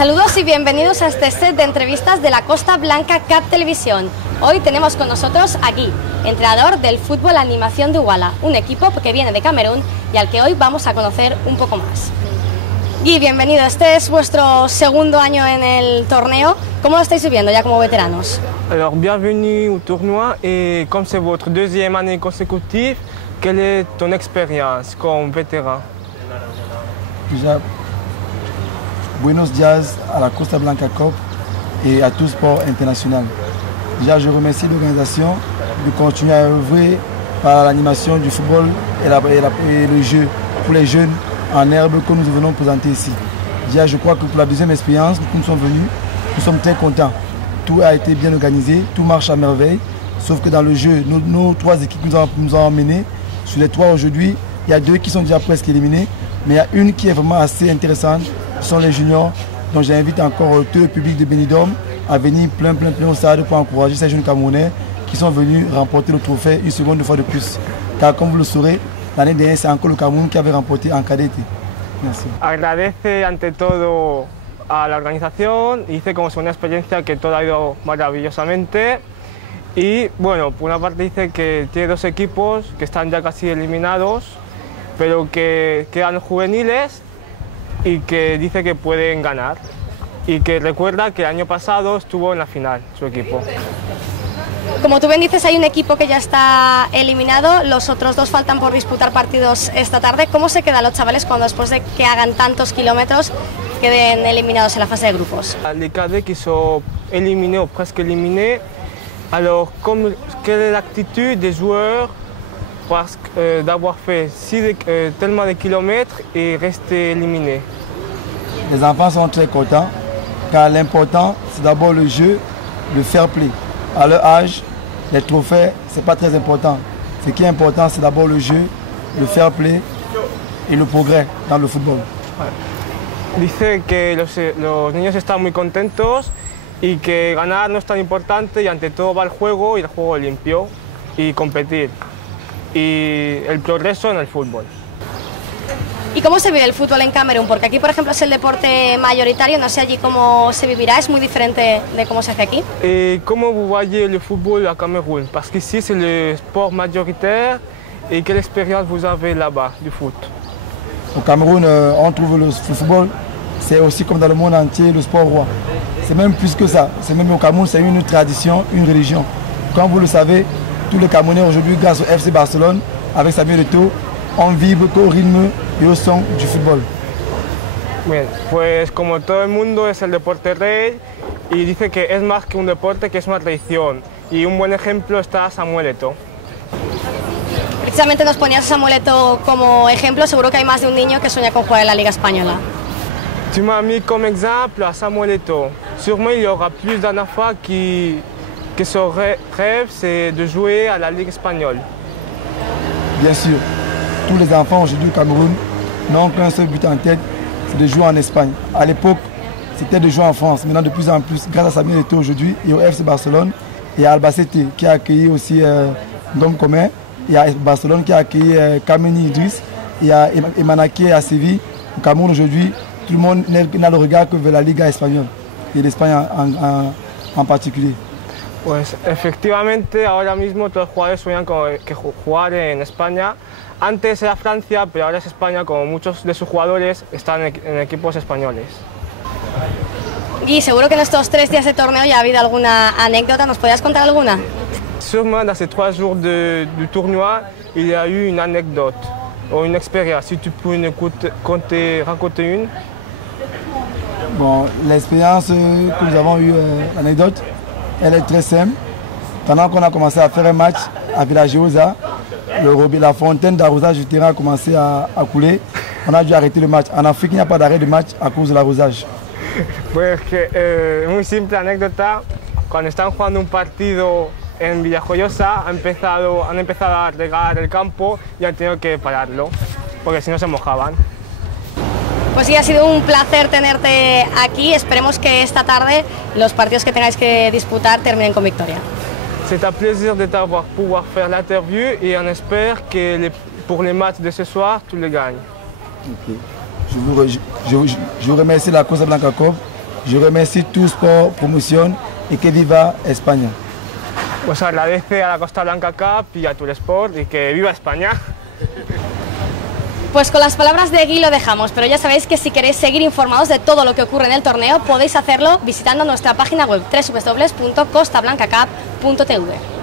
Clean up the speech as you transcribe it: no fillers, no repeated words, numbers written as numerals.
Saludos y bienvenidos a este set de entrevistas de la Costa Blanca Cup Televisión. Hoy tenemos con nosotros a Guy, entrenador del Fútbol Animación de Douala, un equipo que viene de Camerún y al que hoy vamos a conocer un poco más. Guy, bienvenido. Este es vuestro segundo año en el torneo. ¿Cómo lo estáis viviendo ya como veteranos? Alors, bienvenue au tournoi et comme c'est votre deuxième année consécutive, quelle est ton expérience comme vétéran? Déjà, buenos días à la Costa Blanca Cup et à tout sport international. Déjà, je remercie l'organisation de continuer à œuvrer par l'animation du football et le jeu pour les jeunes en herbe que nous venons présenter ici. Déjà, je crois que pour la deuxième expérience, nous sommes venus, nous sommes très contents. Tout a été bien organisé, tout marche à merveille, sauf que dans le jeu, nos trois équipes nous ont emmenés. Sur les trois aujourd'hui, il y a deux qui sont déjà presque éliminés, mais il y a une qui est vraiment assez intéressante, ce sont les juniors. Donc j'invite encore tout le public de Benidorm à venir plein au stade pour encourager ces jeunes Camerounais qui sont venus remporter le trophée une seconde fois de plus. Car comme vous le saurez, l'année dernière, c'est encore le Cameroun qui avait remporté en cadet. Merci. Agradece ante todo a la organización, dice como es una experiencia que todo ha ido maravillosamente y bueno, por una parte dice que tiene dos equipos que están ya casi eliminados, pero que quedan juveniles y que dice que pueden ganar y que recuerda que el año pasado estuvo en la final su equipo. Como tú bien dices, hay un equipo que ya está eliminado, los otros dos faltan por disputar partidos esta tarde. ¿Cómo se quedan los chavales cuando después de que hagan tantos kilómetros queden eliminados en la fase de grupos? Les cadets qui sont éliminés ou presque éliminés, alors quelle est l'attitude des joueurs parce d'avoir fait tellement de kilomètres et rester éliminés? Les enfants sont très contents car l'important c'est d'abord le jeu, le fair play. À leur âge, les trophées, ce n'est pas très important. Ce qui est important, c'est d'abord le jeu, le fair play et le progrès dans le football. Dice que los niños están muy contentos y que ganar no es tan importante y ante todo va el juego y el juego limpio y competir y el progreso en el fútbol. ¿Y cómo se vive el fútbol en Camerún? Porque aquí, por ejemplo, es el deporte mayoritario, no sé allí cómo se vivirá, es muy diferente de cómo se hace aquí. Et comment vous voyez le football à Cameroun? Parce qu'ici c'est le sport majoritaire et quelle expérience vous avez là-bas du foot? Au Cameroun, on trouve le football, c'est aussi comme dans le monde entier le sport roi. C'est même plus que ça, c'est même au Cameroun, c'est une tradition, une religion. Comme vous le savez, tous les Camerounais aujourd'hui, grâce au FC Barcelone, avec Samuel Eto'o, on vibre au rythme y au son du fútbol. Bien, pues como todo el mundo es el deporte rey y dice que es más que un deporte, que es una tradición. Y un buen ejemplo está Samuel Eto'o. Precisamente nos ponías a Samuel Eto'o como ejemplo, seguro que hay más de un niño que sueña con jugar en la Liga Española. Tu m'as mis comme exemple à Samuel Eto'o. Sûrement il y aura plus d'un enfant que son rêve c'est de jouer à la Ligue espagnole. Bien sûr, tous les enfants aujourd'hui au Cameroun n'ont qu'un seul but en tête, c'est de jouer en Espagne. À l'époque, c'était de jouer en France. Maintenant, de plus en plus, grâce à Samuel Eto'o aujourd'hui, et au FC Barcelone, et à Albacete qui a accueilli aussi Dom Commun, et à Barcelone qui a accueilli Kameni Idriss, et à Emanaké à Séville. Au Cameroun aujourd'hui, tout le monde n'a le regard que vers la Liga espagnole, et l'Espagne en particulier. Pues efectivamente ahora mismo todos los jugadores sueñan que jugar en España. Antes era Francia, pero ahora es España, como muchos de sus jugadores están en equipos españoles. Y seguro que en estos 3 días de torneo ya ha habido alguna anécdota, ¿nos podrías contar alguna? Sûrement dans ces 3 jours du tournoi, il y a eu une anecdote ou une expérience. Si tu peux nous raconter une. Bon, l'expérience que nous avons eue, l'anecdote, elle est très simple. Pendant qu'on a commencé à faire un match à Villajosa, la fontaine d'arrosage du terrain a commencé à couler. On a dû arrêter le match. En Afrique, il n'y a pas d'arrêt de match à cause de l'arrosage. Pues que, muy simple anécdota. Cuando están jugando un partido en Villajoyosa, han empezado a regar el campo y han tenido que pararlo, porque si no se mojaban. Pues sí, ha sido un placer tenerte aquí. Esperemos que esta tarde los partidos que tengáis que disputar terminen con victoria. C'est un plaisir de pouvoir faire l'interview et on espère que pour les matchs de ce soir, tu les gagnes. Okay. Je vous remercie la Costa Blanca Cup Je remercie tous por promoción y que viva España. Pues agradece a la Costa Blanca Cup y a Touresport y que viva España. Pues con las palabras de Gui lo dejamos, pero ya sabéis que si queréis seguir informados de todo lo que ocurre en el torneo podéis hacerlo visitando nuestra página web www.costablancacup.tv.